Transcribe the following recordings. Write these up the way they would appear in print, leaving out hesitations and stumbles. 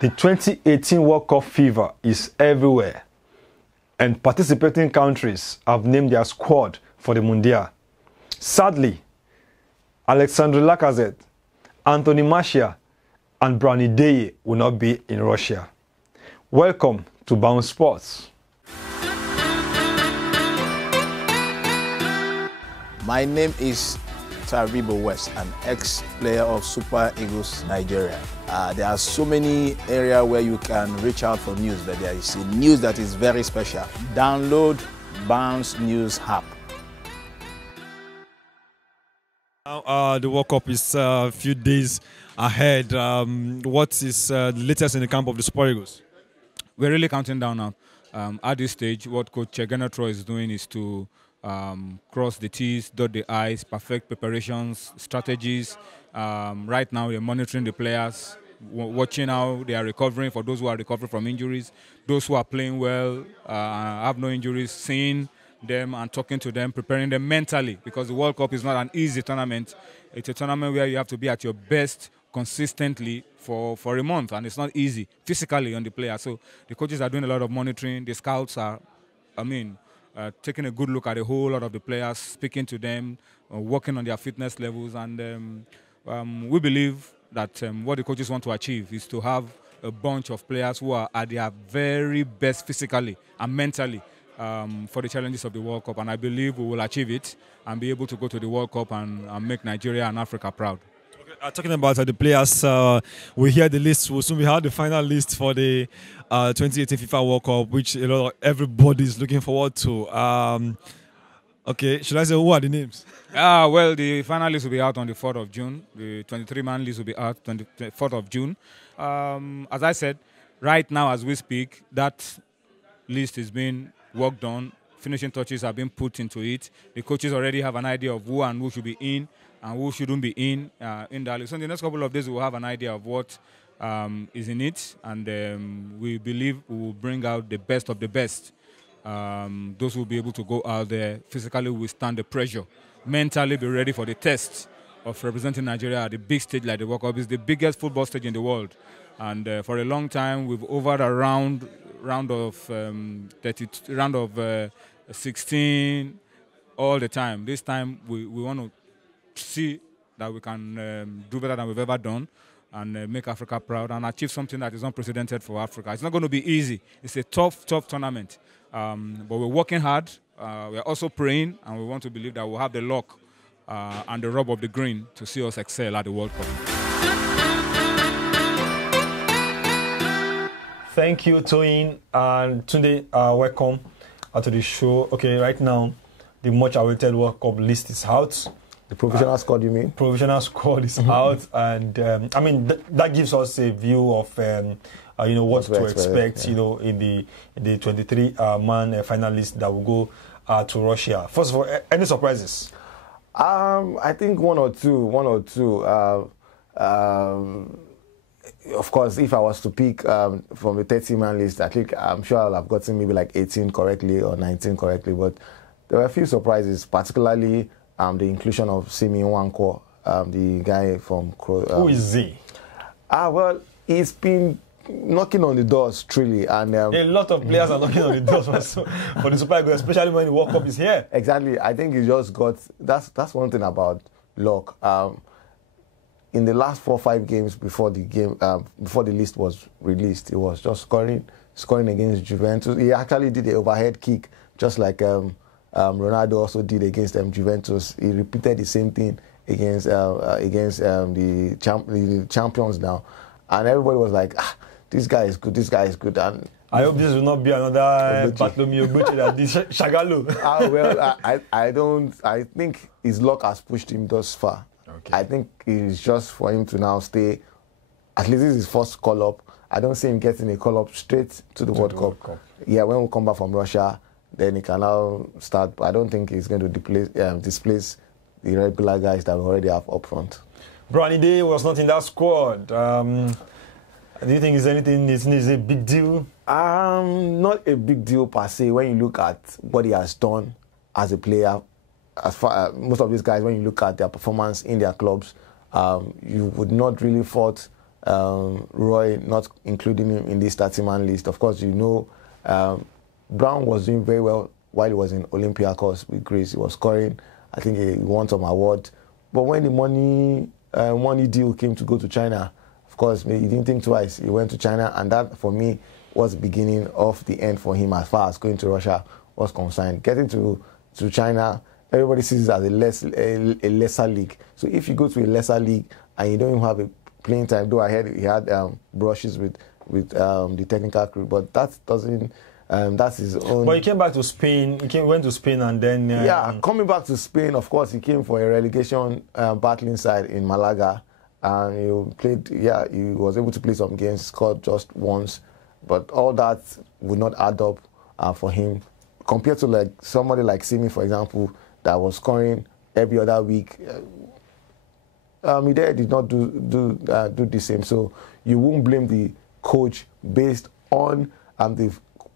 The 2018 World Cup fever is everywhere, and participating countries have named their squad for the Mundial. Sadly, Alexandre Lacazette, Anthony Martial, and Brani Deye will not be in Russia. Welcome to Bounce Sports. My name is Taribo West, an ex-player of Super Eagles Nigeria. There are so many areas where you can reach out for news, but there is a news that is very special. Download Bounce News app. Now, the World Cup is a few days ahead. What is the latest in the camp of the Super Eagles? We're really counting down now. At this stage, what Coach Genetro is doing is to cross the T's, dot the I's, perfect preparations, strategies. Right now, we're monitoring the players, watching how they are recovering, for those who are recovering from injuries, those who are playing well, have no injuries, seeing them and talking to them, preparing them mentally, because the World Cup is not an easy tournament. It's a tournament where you have to be at your best consistently for a month, and it's not easy physically on the player. So the coaches are doing a lot of monitoring. The scouts are, taking a good look at a whole lot of the players, speaking to them, working on their fitness levels, and we believe that what the coaches want to achieve is to have a bunch of players who are at their very best physically and mentally for the challenges of the World Cup, and I believe we will achieve it and be able to go to the World Cup and make Nigeria and Africa proud. Talking about the players, we hear the list. We'll soon be have the final list for the 2018 FIFA World Cup, which everybody is looking forward to. Okay, should I say who are the names? Well, the final list will be out on the 4th of June. The 23-man list will be out on the 4th of June. As I said, right now as we speak, that list is being worked on. Finishing touches have been put into it. The coaches already have an idea of who and who should be in and who shouldn't be in that list. So in the next couple of days, we'll have an idea of what is in it, and we believe we will bring out the best of the best. Those will be able to go out there, physically withstand the pressure, mentally be ready for the test of representing Nigeria at the big stage like the World Cup. It's the biggest football stage in the world, and for a long time we've hovered around round of 16 all the time. This time we want to see that we can do better than we've ever done and make Africa proud and achieve something that is unprecedented for Africa. It's not going to be easy. It's a tough tournament, but we're working hard. We're also praying, and we want to believe that we'll have the luck and the rub of the green to see us excel at the World Cup. Thank you, Toyin and Tunde. Welcome to the show. Okay, right now, the much-awaited World Cup list is out. The provisional squad, you mean? Provisional squad is out, and that gives us a view of what to expect. Yeah. In the 23-man finalists that will go to Russia. First of all, any surprises? I think one or two. Of course, if I was to pick from the 30-man list, I'm sure I'll have gotten maybe like 18 correctly or 19 correctly. But there were a few surprises, particularly the inclusion of Simi Nwankwo, the guy from... Who is he? Well, he's been knocking on the doors, truly. And a lot of players are knocking on the doors for the Super Eagles, especially when the World Cup is here. Exactly. I think he just got... That's one thing about luck. In the last 4 or 5 games before the list was released, he was just scoring against Juventus. He actually did the overhead kick, just like Ronaldo also did against Juventus. He repeated the same thing against the champions now, and everybody was like, "This guy is good. This guy is good." And I hope this will not be another Bartholomew Oguchi that this Shagalo. Well, I think his luck has pushed him thus far. Okay. I think it's just for him to now stay. At least this is his first call-up. I don't see him getting a call-up straight to the World Cup. Yeah, when we come back from Russia, then he can now start. I don't think he's going to displace the regular guys that we already have up front. Brani Deye was not in that squad. Do you think it's a big deal? Not a big deal per se when you look at what he has done as a player. As far most of these guys, when you look at their performance in their clubs, you would not really fault Roy not including him in this 30-man list. Of course, Brown was doing very well while he was in Olympiacos with Greece. He was scoring. I think he won some award. But when the money deal came to go to China, of course, he didn't think twice. He went to China, and that, for me, was the beginning of the end for him as far as going to Russia was concerned. Getting to China, everybody sees it as a lesser league. So if you go to a lesser league and you don't even have a playing time, though I heard he had brushes with the technical crew, but that doesn't. That's his own. But he came back to Spain. Went to Spain and then. Coming back to Spain, of course, he came for a relegation battling side in Malaga, and he played. Yeah, he was able to play some games, scored just once, but all that would not add up for him compared to like somebody like Simi, for example, that was scoring every other week. He did not do the same. So you won't blame the coach based on the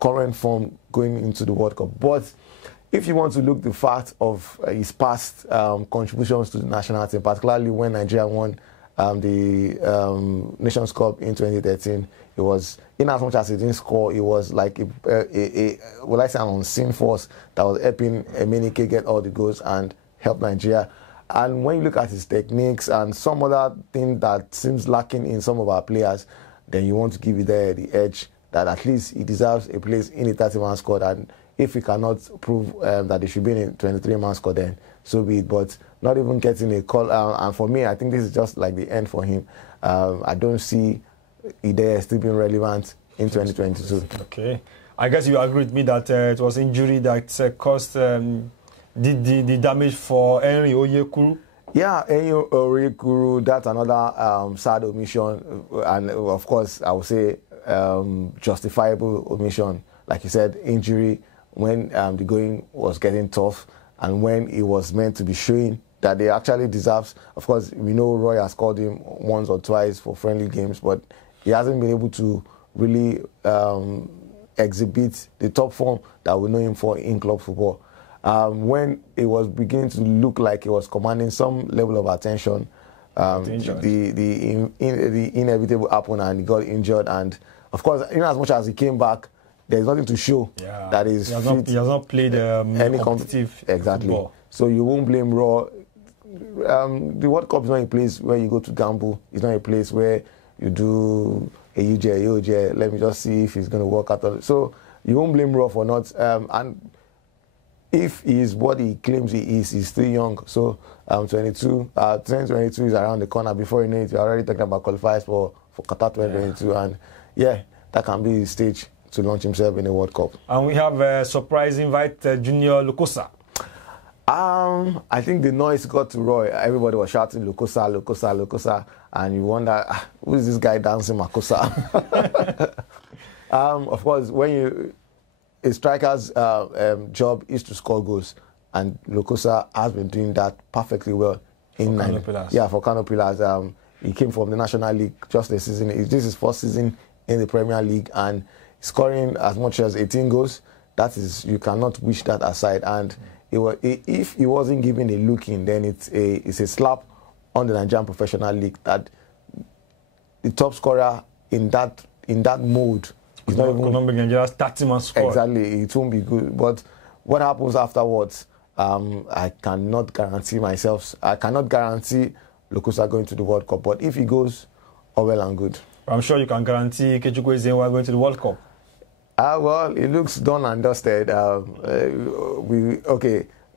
current form going into the World Cup. But if you want to look the fact of his past contributions to the national team, particularly when Nigeria won the Nations Cup in 2013, it was, in as much as he didn't score, it was like an unseen force that was helping Emenike get all the goals and help Nigeria. And when you look at his techniques and some other thing that seems lacking in some of our players, then you want to give it the edge that at least he deserves a place in the 30-man squad. And if he cannot prove that he should be in a 23-man squad, then so be it. But not even getting a call. And for me, I think this is just like the end for him. I don't see Idea still being relevant in 2022. Okay. I guess you agree with me that it was injury that caused the damage for Henry Onyekuru. Yeah, Henry Onyekuru, that's another sad omission. And of course, I would say justifiable omission. Like you said, injury when the going was getting tough and when it was meant to be showing that they actually deserves. Of course, we know Roy has called him once or twice for friendly games, but he hasn't been able to really exhibit the top form that we know him for in club football. When it was beginning to look like he was commanding some level of attention, the inevitable happened and he got injured. And of course, in as much as he came back, there's nothing to show that he has not played any competitive football. So you won't blame Raw. The World Cup is not a place where you go to gamble. It's not a place where you do a UJ. Let me just see if he's going to work out. So you won't blame Raw for not. And if he is what he claims he is, he's still young. So 2022 is around the corner. Before you know it, you're already talking about qualifiers for Qatar 2022. And yeah, that can be his stage to launch himself in the World Cup. And we have a surprise invite, Junior Lukosa. I think the noise got to Roy. Everybody was shouting Lukosa, Lukosa, Lukosa, and you wonder, who is this guy dancing Makosa? Of course, when a striker's job is to score goals, and Lukosa has been doing that perfectly well in Kano Pillars. Yeah, for Kano Pillars. He came from the National League just this season. This is his first season in the Premier League, and scoring as much as 18 goals. That is, you cannot wish that aside. And if he wasn't given a look in, then it's a slap on the Nigerian Professional League that the top scorer in that mode is not even Nigeria's 30-man squad. Exactly, it won't be good. But what happens afterwards, I cannot guarantee myself. I cannot guarantee Lukosa going to the World Cup. But if he goes, all well and good. I'm sure you can guarantee Ikechukwu Ezenwa going to the World Cup. Well, it looks done and dusted.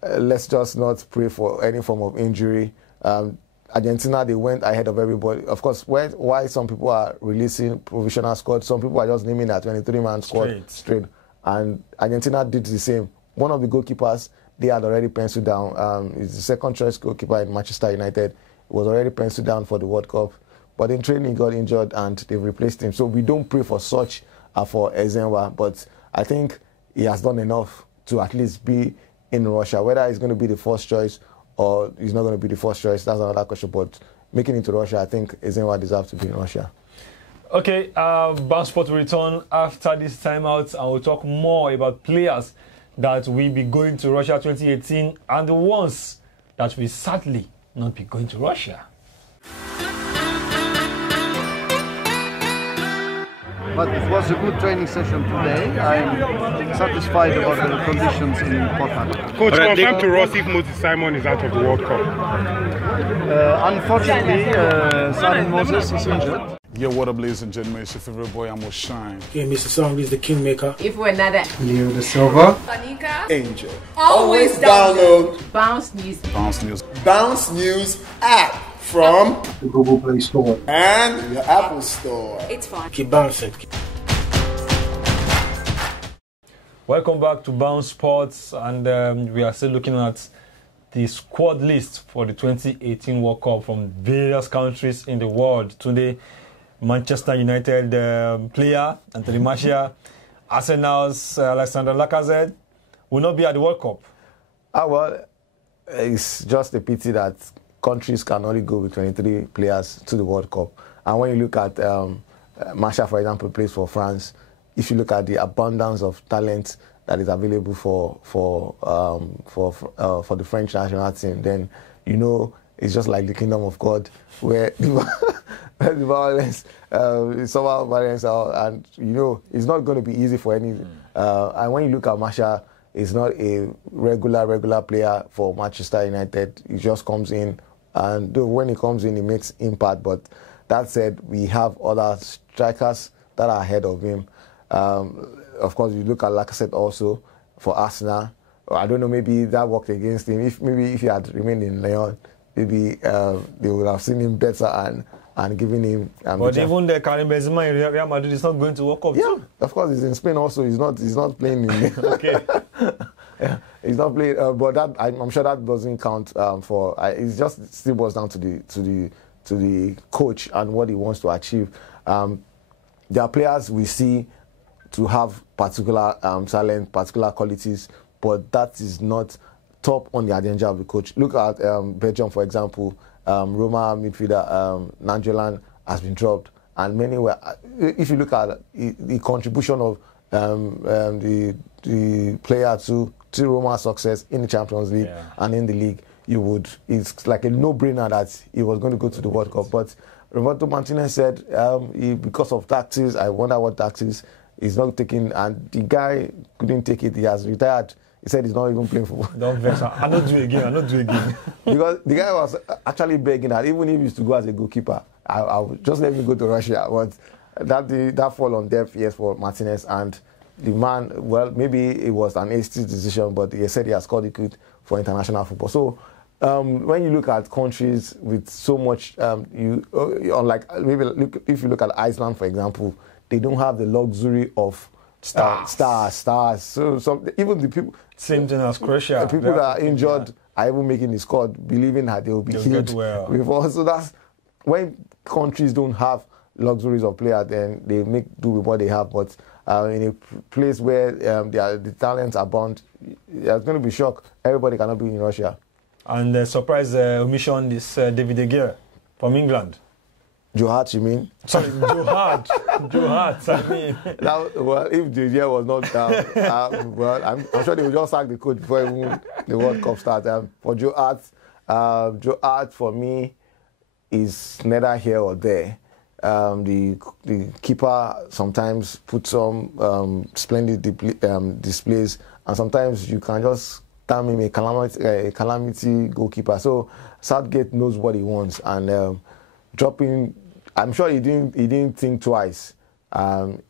Let's just not pray for any form of injury. Argentina, they went ahead of everybody. Of course, why some people are releasing provisional squad, some people are just naming that 23-man squad straight. And Argentina did the same. One of the goalkeepers, they had already penciled down. He's the second choice goalkeeper in Manchester United. He was already penciled down for the World Cup. But in training, he got injured and they've replaced him. So we don't pray for such for Ezenwa, but I think he has done enough to at least be in Russia. Whether he's going to be the first choice or he's not going to be the first choice, that's another question. But making it to Russia, I think Ezenwa deserves to be in Russia. Okay, Bandsport will return after this timeout and we'll talk more about players that will be going to Russia 2018 and the ones that will sadly not be going to Russia. but it was a good training session today. I'm satisfied about the conditions in Portland. Coach, confirm to us if Moses Simon is out of the World Cup. Unfortunately, Simon Moses is injured. Yo, what up, ladies and gentlemen? It's your favorite boy, Amo Shine. Okay, Mr. Song is the kingmaker. If we're not that. Leo Da Silva. Tanika. Angel. Always download Bounce News. Bounce News. Bounce News app from The Google Play Store. and the Apple Store. It's fun. Keep bouncing. Welcome back to Bounce Sports, and we are still looking at the squad list for the 2018 World Cup from various countries in the world. Today, Manchester United player Anthony Martial, Arsenal's Alexander Lacazette will not be at the World Cup. Well, it's just a pity that countries can only go with 23 players to the World Cup. And when you look at Martial, for example, plays for France. If you look at the abundance of talent that is available for the French national team, then you know it's just like the kingdom of God, where the violence, somehow violence, and you know it's not going to be easy for any. And when you look at Martial, he's not a regular player for Manchester United. He just comes in, and when he comes in, he makes impact. But that said, we have other strikers that are ahead of him. Of course, you look at Lacazette also for Arsenal. I don't know, maybe that worked against him. If he had remained in Lyon, maybe they would have seen him better and given him. But even the Karim Benzema in Real Madrid is not going to World Cup. Yeah, of course, he's in Spain also. He's not playing in. Okay. Yeah, he's not playing. But that I'm sure that doesn't count for. It just still boils down to the coach and what he wants to achieve. There are players we see to have particular talent, particular qualities, but that is not top on the agenda of the coach. Look at Belgium, for example. Roma midfielder Nanjolan has been dropped, and many were. If you look at the contribution of the player to Roma's success in the Champions League and in the league, it's like a no-brainer that he was going to go to the World Cup. But Roberto Martinez said because of tactics, I wonder what tactics. He's not taking, and the guy couldn't take it. He has retired. He said he's not even playing football. Don't vex. I'll not do it again. Because the guy was actually begging that even if he used to go as a goalkeeper, I would just let me go to Russia. But that fall on deaf ears for Martinez, and the man, well, maybe it was an hasty decision, but he said he has scored it for international football. So when you look at countries with so much, unlike maybe if you look at Iceland, for example, they don't have the luxury of stars. So even the people, same thing as Croatia. People that are injured are even making the squad, believing that they will be healed before. So that's when countries don't have luxuries of players, then they make do with what they have. But in a place where the talents abound, there's going to be shock. Everybody cannot be in Russia. And the surprise omission is David De Gea from England. Joe Hart, you mean? Sorry, Joe Hart. Joe Hart, I mean. Now, well, if the year was not well, I'm sure they will just sack the coach before even the World Cup starts. For Joe Hart, for me, is neither here or there. The keeper sometimes puts some splendid displays, and sometimes you can just term him a calamity goalkeeper. So Southgate knows what he wants, and dropping. I'm sure he didn't think twice.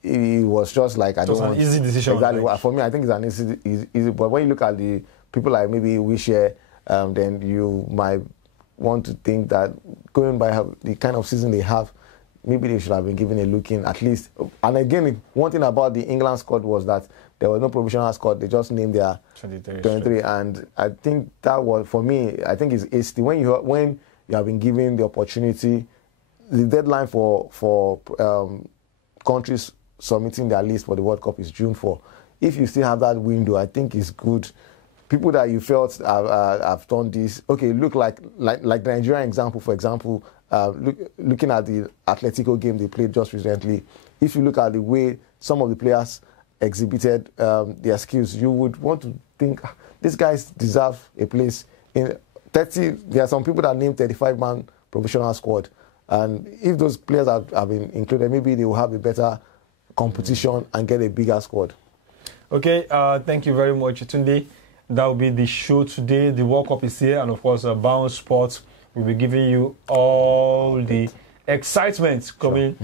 He was just like, I don't want. It's an easy decision. Exactly. For me, I think it's an easy. But when you look at the people like maybe Wishere, then you might want to think that going by the kind of season they have, maybe they should have been given a look in at least. And again, one thing about the England squad was that there was no provisional squad. They just named their 23. And I think that was, for me, I think it's hasty. When you have been given the opportunity, the deadline for countries submitting their list for the World Cup is June 4. If you still have that window, I think it's good. People that you felt have done this, okay, look like the Nigerian example, for example, looking at the Atletico game they played just recently, if you look at the way some of the players exhibited their skills, you would want to think, these guys deserve a place in 30. There are some people that named 35-man professional squad. And if those players have been included, maybe they will have a better competition and get a bigger squad. Okay, thank you very much, Tunde. That will be the show today. The World Cup is here, and of course, Bounce Sports will be giving you all the excitement coming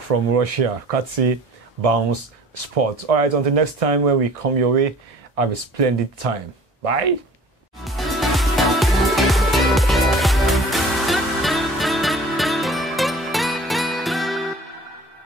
from Russia, courtesy Bounce Sports. All right, until next time when we come your way, have a splendid time. Bye.